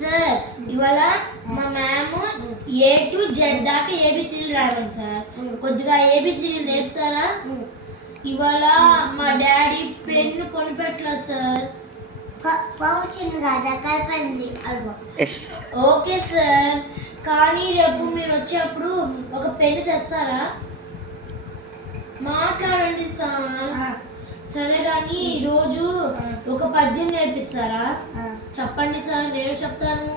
Sir ఇవాళ మా ma'am A to Z దాకా ఏబిసిడీలు రాయమని సార్. కొద్దిగా ఏబిసిడీలు నేర్పుతారా? ఇవాళ మా డాడీ పెన్ను కొనిపెట్టలేదు సార్. ఓకే సార్, కానీ రేపు మీరు వచ్చేప్పుడు ఒక పెన్ను తెస్తారా? మాట్లాడండి సార్. సరే కానీ ఈరోజు ఒక పద్యం నేర్పిస్తారా? చెప్పండి సార్, నేను చెప్తాను.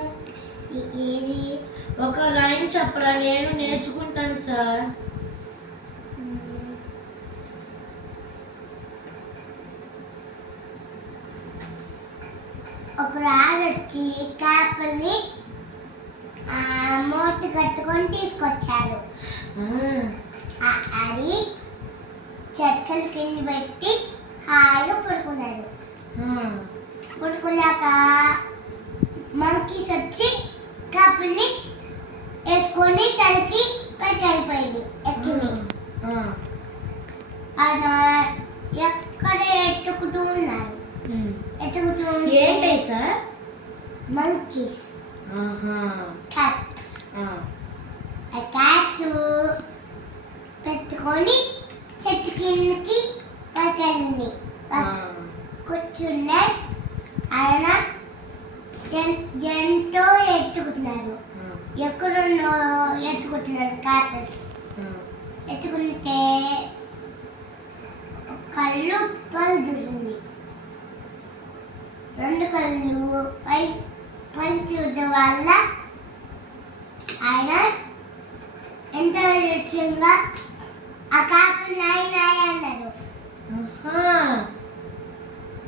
ఏది? ఒక రైమ్ చెప్పరా, నేను నేర్చుకుంటాను సార్. ఒక రాజు వచ్చి చేపల్ని మూట కట్టుకొని తీసుకొచ్చారు. అది చెట్ల కింద పెట్టి హాయిగా పడుకున్నారు. పడుకున్నాక మంకీస్ వచ్చి చేపల్ని వేసుకొని తలకి పైకి వెళ్ళిపోయింది. ఎక్కింది. అలా ఎక్కడ ఎత్తుకుతూ ఉన్నారు. ఏంటి సార్? Monkeys, cats. క్యాట్స్ పెట్టుకొని చెట్టు కిందకి పైకెళ్ళింది. కూర్చున్నాయి. ఆయన జంటో ఎత్తుకుంటున్నారు. ఎక్కడున్నో ఎత్తుకుంటున్నారు. క్యాట్స్ ఎత్తుకుంటే కళ్ళు పళ్ళు చూసింది. రెండు కళ్ళు పై చూడడం వల్ల ఆయన ఎంత లక్ష్యంగా ఆ కాపు నాయి నాయి అన్నారు.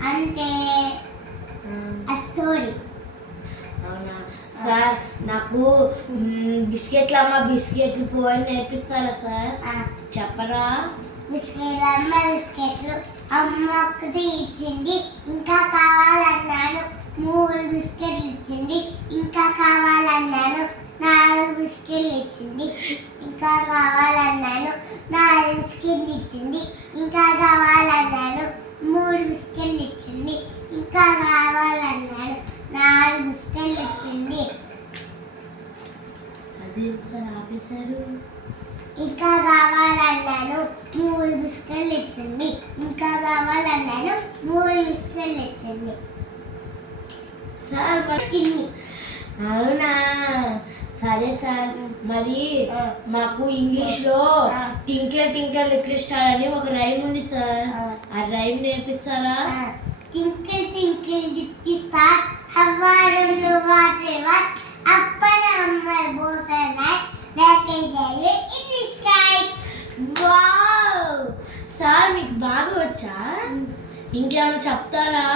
అంటే ఆ స్టోరీ. అవునా సార్, నాకు బిస్కెట్లు అమ్మ బిస్కెట్లు పోయి నేర్పిస్తారా సార్? చెప్పరా? బిస్కెట్లు అమ్మ బిస్కెట్లు అమ్మ ఒక్కటి ఇచ్చింది. ఇంకా కావాలన్నాను. 3 బిస్కెట్లు ఇచ్చింది. ఇంకా కావాలన్నాను. 4 బిస్కెట్లు ఇచ్చింది. ఇంకా కావాలన్నాను. 4 బిస్కెట్లు ఇచ్చింది. ఇంకా కావాలన్నాను. 3 బిస్కెట్లు ఇచ్చింది. ఇంకా కావాలన్నాను. 4 బిస్కెట్లు ఇచ్చింది. అదే సార్ ఆపేశారు. ఇంకా కావాలన్నాను. 3 బిస్కెట్లు ఇచ్చింది. ఇంకా కావాలన్నాను. 3 బిస్కెట్లు ఇచ్చింది సార్. అవునా సరే సార్, మరి మాకు ఇంగ్లీష్ లో టింకిల్ టింకిల్ లిటిల్ స్టార్ అని ఒక రైమ్ ఉంది సార్. ఆ రైమ్ నేర్పిస్తారా? Twinkle twinkle little star, how are you, what up and my boss and I like a yellow in the sky. Wow sir, మీకు బాగా వచ్చా? ఇంకేమైనా చెప్తారా?